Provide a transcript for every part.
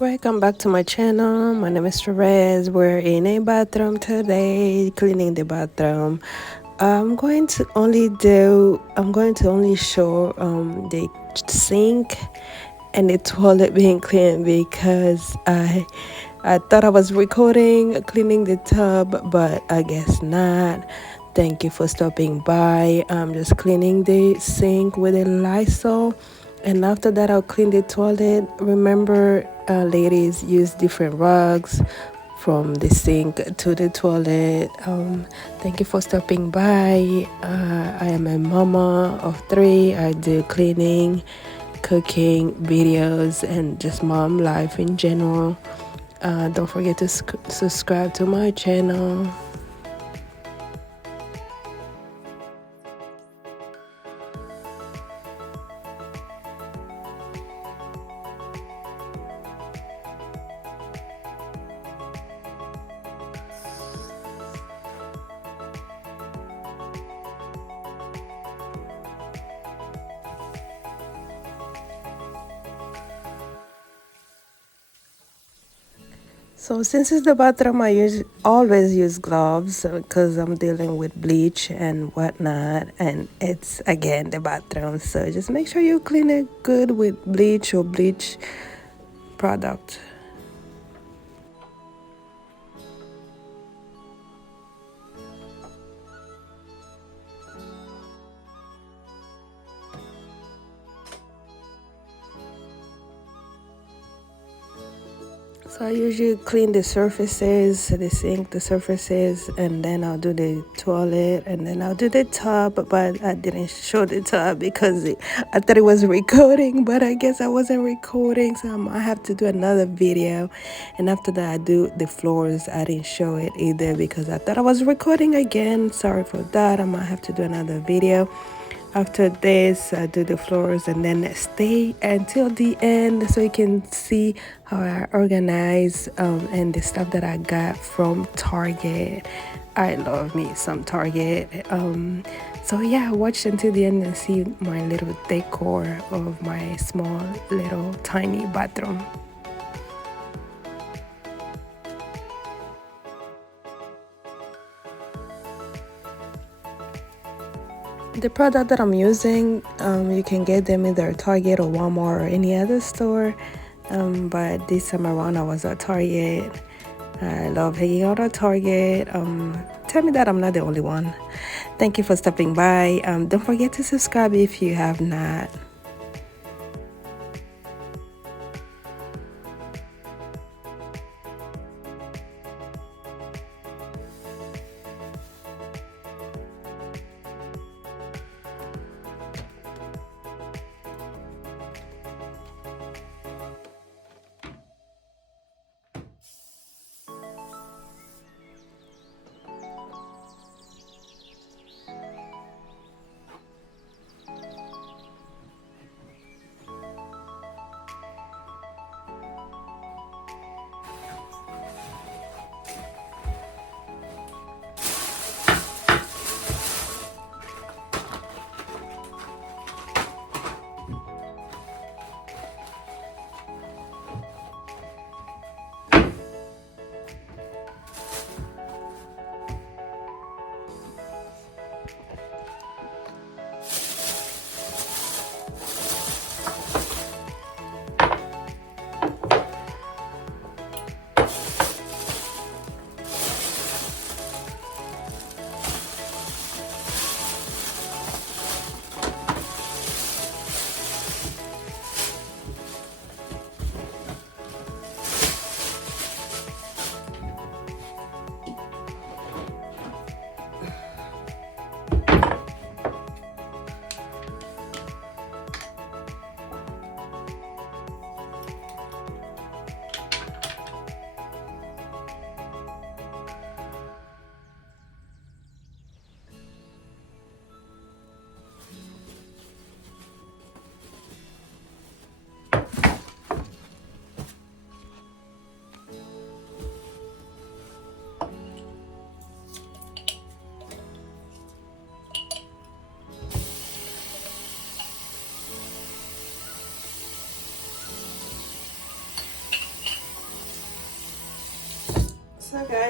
Welcome back to my channel. My name is Therese. We're in a bathroom today, cleaning the bathroom. I'm going to only show the sink and the toilet being cleaned because I thought I was recording cleaning the tub, but I guess not. Thank you for stopping by. I'm just cleaning the sink with a Lysol, and after that I'll clean the toilet. Remember, ladies, use different rugs from the sink to the toilet. Thank you for stopping by. I am a mama of three. I do cleaning, cooking videos, and just mom life in general. Don't forget to subscribe to my channel. So since it's the bathroom, always use gloves because I'm dealing with bleach and whatnot, and it's again the bathroom. So just make sure you clean it good with bleach or bleach product. So I usually clean the surfaces, the sink, the surfaces, and then I'll do the toilet, and then I'll do the tub. But I didn't show the tub because I thought it was recording, but I guess I wasn't recording, so I have to do another video. And after that, I do the floors. I didn't show it either because I thought I was recording again. Sorry for that. I might have to do another video. After this, I do the floors and then stay until the end so you can see how I organize and the stuff that I got from Target. I love me some Target. So yeah, watch until the end and see my little decor of my small little tiny bathroom. The product that I'm using, you can get them either Target or Walmart or any other store. But this time around, I was at Target. I love hanging out at Target. Tell me that I'm not the only one. Thank you for stopping by. Don't forget to subscribe if you have not.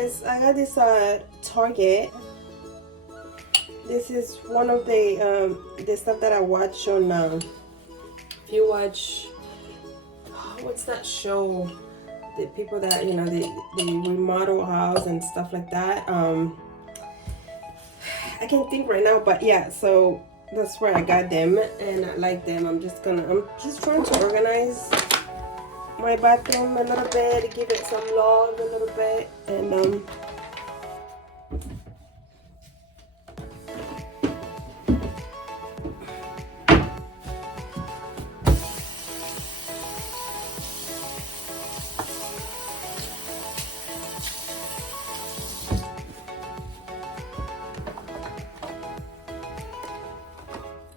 guys, I got this Target. This is one of the stuff that I watch on if you watch, what's that show, the people that, you know, they remodel house and stuff like that. I can't think right now, but yeah, so that's where I got them and I like them. I'm just trying to organize my bathroom a little bit, give it some love a little bit, and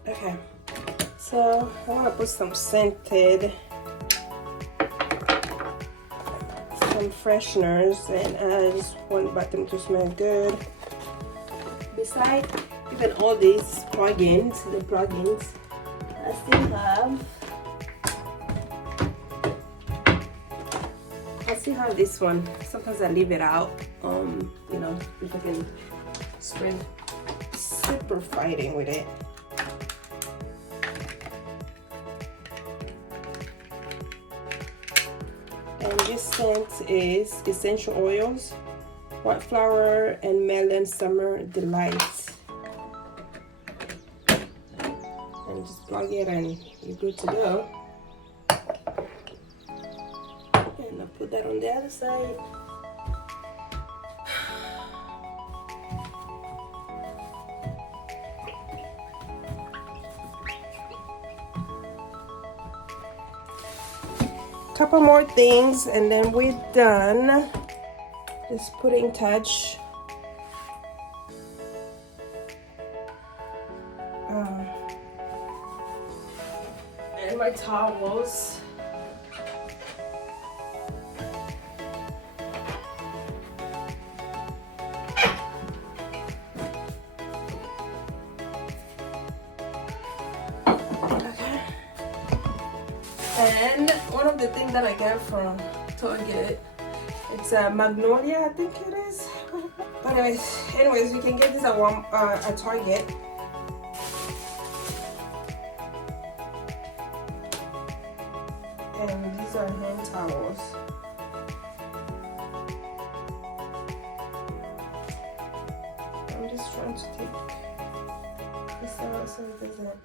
okay. So I want to put some scented, some fresheners, and I just want the bathroom to smell good. Besides even all these plugins, I still have this one. Sometimes I leave it out, you know, if I can spend super fighting with it. And this scent is essential oils, white flower and melon summer delights. And just plug it and you're good to go. And I'll put that on the other side. Couple more things and then we're done. Just putting touch. And my towels. And one of the things that I got from Target, it's a magnolia, I think it is. But anyways, you can get this at Target. And these are hand towels. I'm just trying to take this out so it doesn't.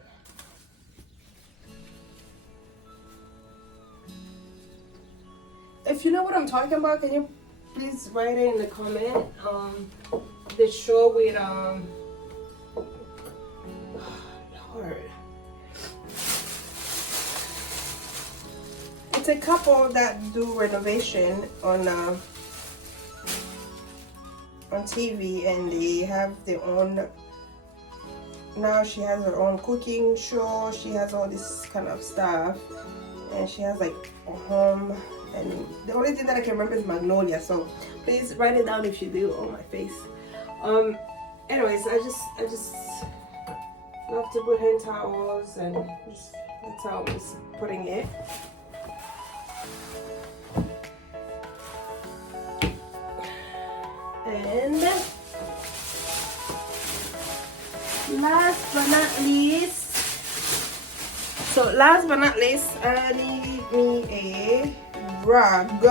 If you know what I'm talking about, can you please write it in the comment? The show with Lord. It's a couple that do renovation on TV, and they have their own. Now she has her own cooking show. She has all this kind of stuff, and she has like a home. And the only thing that I can remember is magnolia, so please write it down if you do. Oh, my face. Anyways, I just love to put hand towels, and that's how I'm just putting it. And last but not least, I need me a rug.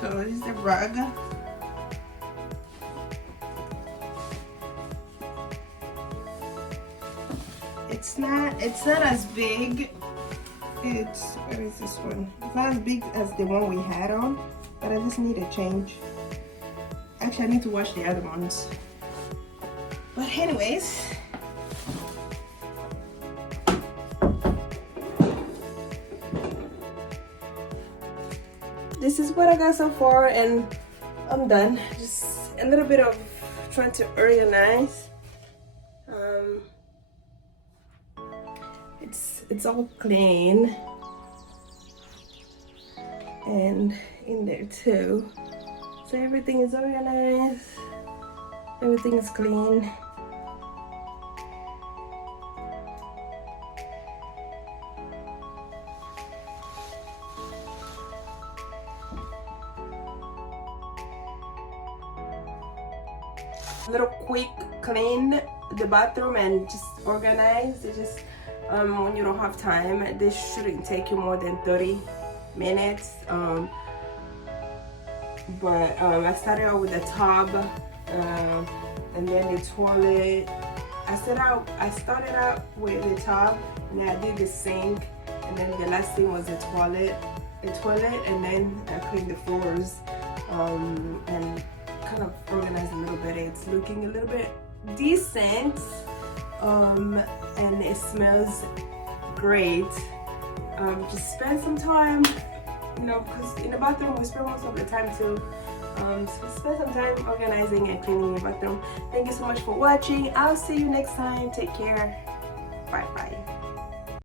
So this is the rug. It's not as big. What is this one? It's not as big as the one we had on, but I just need a change. Actually, I need to wash the other ones. But anyways, this is what I got so far, and I'm done. Just a little bit of trying to organize. It's all clean. and in there too. So everything is organized, everything is clean. Little quick clean the bathroom and just organize it. Just when you don't have time, this shouldn't take you more than 30 minutes. But I started out with the tub and then the toilet. I started out with the tub, and then I did the sink, and then the last thing was the toilet, and then I cleaned the floors and kind of organized a little bit. It's looking a little bit decent, and it smells great. Just spend some time, because in the bathroom we spend most of the time too. So spend some time organizing and cleaning your bathroom. Thank you so much for watching. I'll see you next time. Take care. Bye bye.